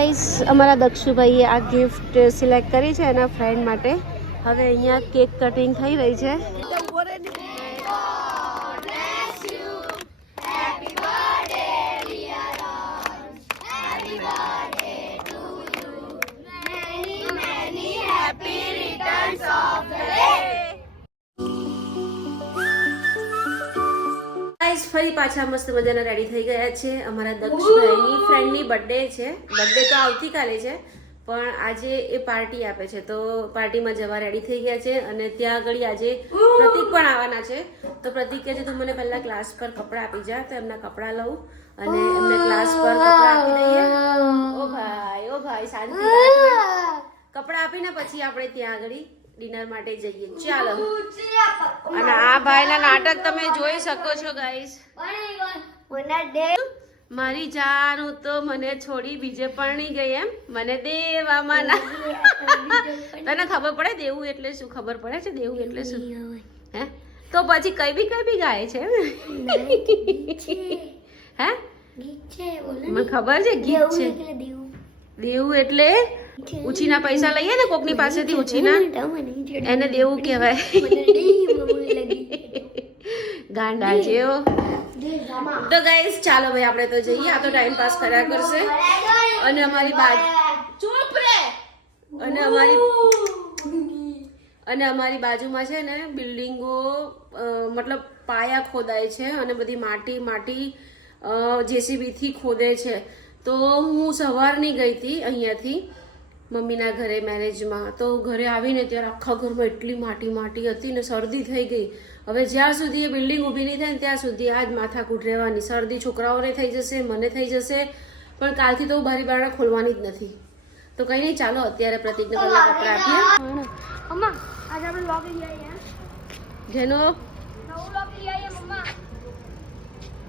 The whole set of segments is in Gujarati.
ગાઈસ અમારા દક્ષુભાઈએ આ ગિફ્ટ સિલેક્ટ કરી છે એના ફ્રેન્ડ માટે. હવે અહીંયા કેક કટિંગ થઈ રહી છે. ફરી પાછા મસ્ત મજાના રેડી થઈ ગયા છે. અમારા દક્ષભાઈની ફ્રેન્ડની બર્થડે છે. બર્થડે તો આવતીકાલે છે પણ આજે એ પાર્ટી આપે છે તો પાર્ટીમાં જવા રેડી થઈ ગયા છે. અને ત્યાં આગળ આજે પ્રતિક પણ આવવાના છે તો પ્રતિક કહે છે તું મને પહેલા ક્લાસ પર કપડાં આપી જા. તો એમના કપડાં લઉં અને એમને ક્લાસ પર કપડાં આપી દઈએ. ઓ ભાઈ શાંતિ રાખ. કપડાં આપીને પછી આપણે ત્યાં આગળ ડિનર માટે જઈએ. ચાલો. અને આ ભાઈના નાટક તમે જોઈ શકો છો ગાઈસ. મારી જાન તો મને છોડી બીજે પરણી ગઈ એમ મને દેવામાં ના. તને ખબર પડે દેવું એટલે શું? ખબર પડે છે દેવું એટલે શું? હે તો પછી કઈ બી ગાય છે હે? મને ખબર છે ગીત છે. દેવું એટલે ઉછીના પૈસા લઈએ ને કોકની પાસેથી ઉછીના એને દેવું કહેવાય. ગાંડા જેવો. તો ગાઈસ ચાલો ભાઈ આપણે તો જઈએ. આ તો ટાઈમ પાસ કર્યા કરશે. અને અમારી ચૂપ રે. અને અમારી બાજુમાં છે ને બિલ્ડિંગો મતલબ પાયા ખોદાય છે અને બધી માટી જેસીબી થી ખોદે છે. તો હું સવારની ગઈ હતી અહીંયાથી મમ્મીના ઘરે મેરેજમાં. તો ઘરે આવીને ત્યારે આખા ઘરમાં એટલી માટી હતી ને શરદી થઈ ગઈ. હવે જ્યાં સુધી એ બિલ્ડિંગ ઊભી નહીં થાય ને ત્યાં સુધી આ જ માથાકૂટ રહેવાની. શરદી છોકરાઓને થઈ જશે, મને થઈ જશે. પણ કાલથી તો બારી બારણા ખોલવાની જ નથી. તો કંઈ નહીં ચાલો અત્યારે પ્રતિકને પહેલા કપડાં આપીએ. મમ્મા આજે આપણે લોક લઈ આવીએ. જેનો નવું લોક લઈ આવીએ મમ્મા.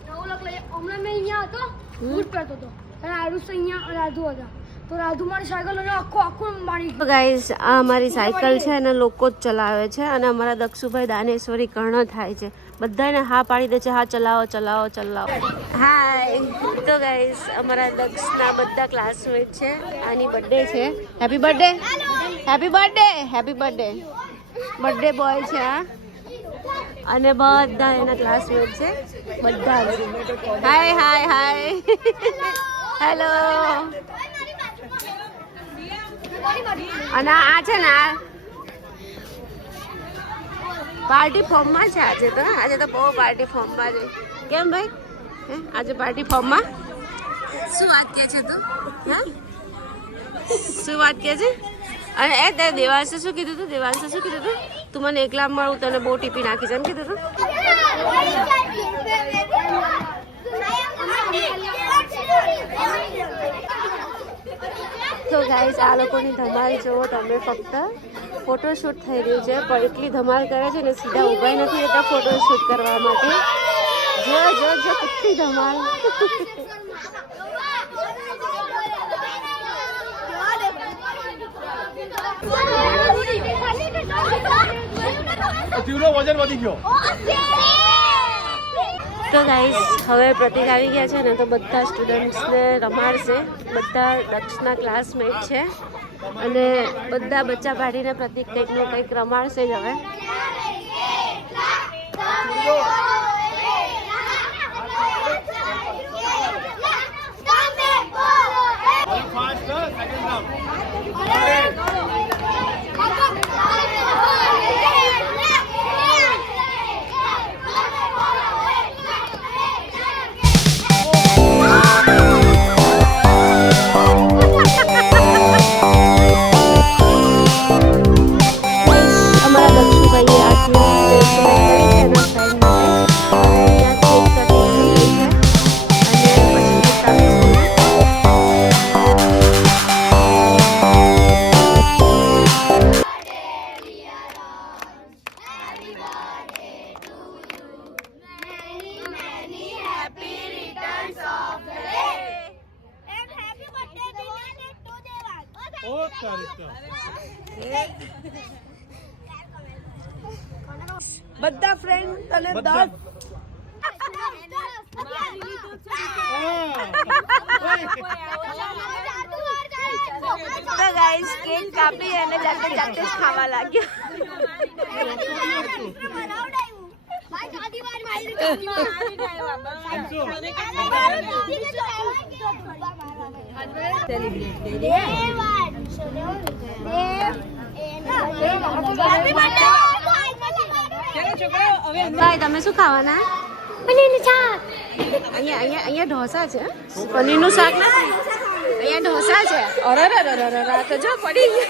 નવું લોક લઈ હમણાં મેં અહીંયા હતો બૂટ પહેરતો હતો અને આરુષ અહીંયા રાધુ હતા તો રાધુ મારી સાયકલ અને આખું મારી. ગાઈસ આ અમારી સાયકલ છે અને લોકો જ ચલાવે છે. અને અમારા દક્ષુભાઈ દાનેશ્વરી કર્ણ થાય છે. બધાને હા પાડી દે છે હા ચલાવો. હાય. તો ગાઈસ અમારા દક્ષના બધા ક્લાસમેટ છે. આની બર્થડે છે. હેપી બર્થડે બર્થડે બોય છે આ. અને બધા એના ક્લાસમેટ છે બધા. Hi hello. અને આ છે ને પાર્ટી ફોર્મમાં છે આજે તો બહુ પાર્ટી ફોર્મમાં છે. કેમ ભાઈ આજે પાર્ટી ફોર્મમાં શું વાત કહે છે તું? હા શું વાત કહે છે? અને એ તે દેવાંશે શું કીધું તું? તું મને એકલા મળું તને બહુ ટીપી નાખીશ એમ કીધું તું? તો ગાઈસ આ લોકોની ધમાલ જુઓ તમે ફક્ત. ફોટોશૂટ થઈ રહ્યું છે પણ એટલી ધમાલ કરે છે ને સીધા ઊભા નથી રહેતા ફોટોશૂટ કરવા માટે. જો કેટલી ધમાલ. વજન વધી ગયો. તો ગાઈસ હવે પ્રતિક આવી ગયા છે ને તો બધા સ્ટુડન્ટ્સને રમાડશે. બધા દક્ષના ક્લાસમેટ છે અને બધા બચ્ચા પાડીને પ્રતિક કંઈકનું કંઈક રમાડશે જ હવે. બધા ફ્રેન્ડ તને 10 ગાઈસ કેક કાપી અને જાતે જાતે ખાવા લાગ્યો. ભાઈ તમે શું ખાવાના? પનીરનું શાક. અહીંયા ઢોસા છે. પનીરનું શાક નથી, અહીંયા ઢોસા છે. અરે તો જો પડી ગયો.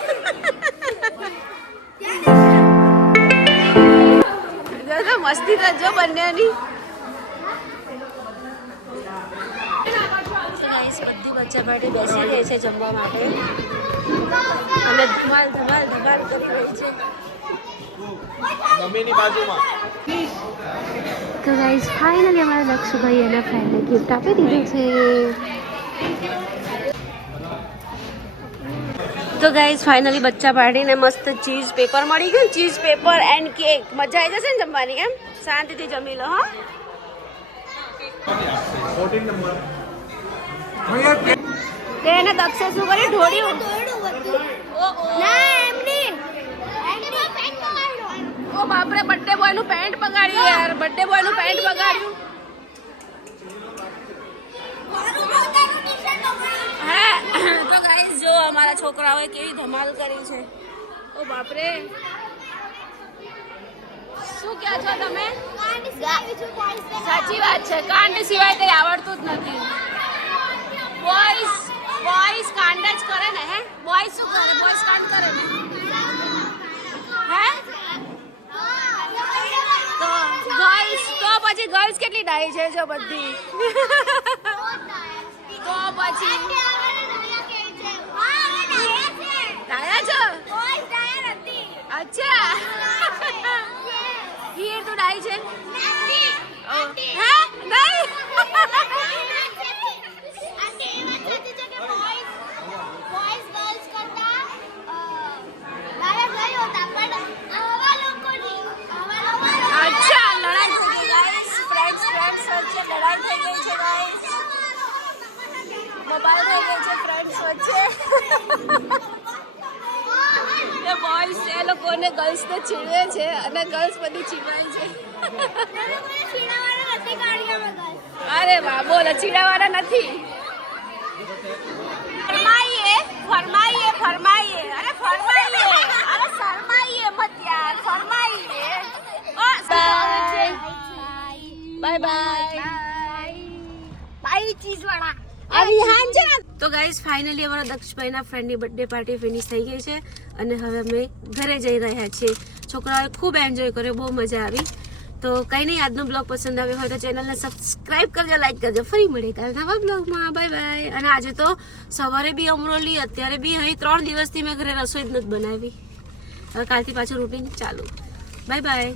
મસ્તી કરજો બંનેની. બધી બચ્ચા પાર્ટી બેસી ગઈ છે જમવા માટે અને ધમાલ કરી રહી છે. તો ગાઈસ ફાઇનલી અમારા લક્ષુભાઈ એના ફ્રેન્ડને ગિફ્ટ આપી દીધું છે. તો ગાઈસ ફાઇનલી બચ્ચા પાર્ટીને મસ્ત ચીઝ પેપર મળી ગયું. Cheese paper and cake. મજા આવી જશે ને જમવાની? કેમ શાંતિથી જમી લો. હા એને દક્ષે શું કર્યું? ઢોળ્યું. ઓ બાપરે, બર્થડે બોય નું પેન્ટ બગાડ્યું યાર. બર્થડે બોય નું પેન્ટ બગાડ્યું. હા તો ગાઈસ જો અમારા છોકરાઓએ કેવી ધમાલ કરી છે. ઓ બાપરે, શું કહો છો તમે? સાચી વાત છે, કાંડ સિવાય કઈ આવડતું જ નથી. બોયઝ કાંડ જ કરે ને. હે બોયઝ શું કરે? બોયઝ કાંડ કરે ને. હે તો ગર્લ્સ, તો પછી ગર્લ્સ કેટલી ડાઈ છે જો બધી. તો પછી ડાયા છો? અચ્છા હીર તો ડાઈ છે. હે નહીં બોયઝ એ લોકોને ગર્લ્સ ને ચીડવે છે અને ગર્લ્સ બધી ચીડવાય છે. અરે વાહ, બોલો ચીડાવાળા નથી. ફરમાઈએ અરે શરમાઈએ મત યાર, ફરમાઈએ. બાય બાય ચીઝ વાળા. તો ગાઈઝ ફાઇનલી અમારા દક્ષભાઈના ફ્રેન્ડની બર્થડે પાર્ટી ફિનિશ થઈ ગઈ છે અને હવે અમે ઘરે જઈ રહ્યા છીએ. છોકરાઓએ ખૂબ એન્જોય કર્યો, બહુ મજા આવી. તો કંઈ નહીં, આજનો બ્લોગ પસંદ આવ્યો હોય તો ચેનલને સબસ્ક્રાઇબ કરજો, લાઈક કરજો. ફરી મળીએ કાલે નવા બ્લોગમાં. Bye bye. અને આજે તો સવારે બી અમરોલી, અત્યારે બી અહીં 3 દિવસથી મેં ઘરે રસોઈ જ નથી બનાવી. હવે કાલથી પાછું રૂટીન ચાલુ. Bye bye.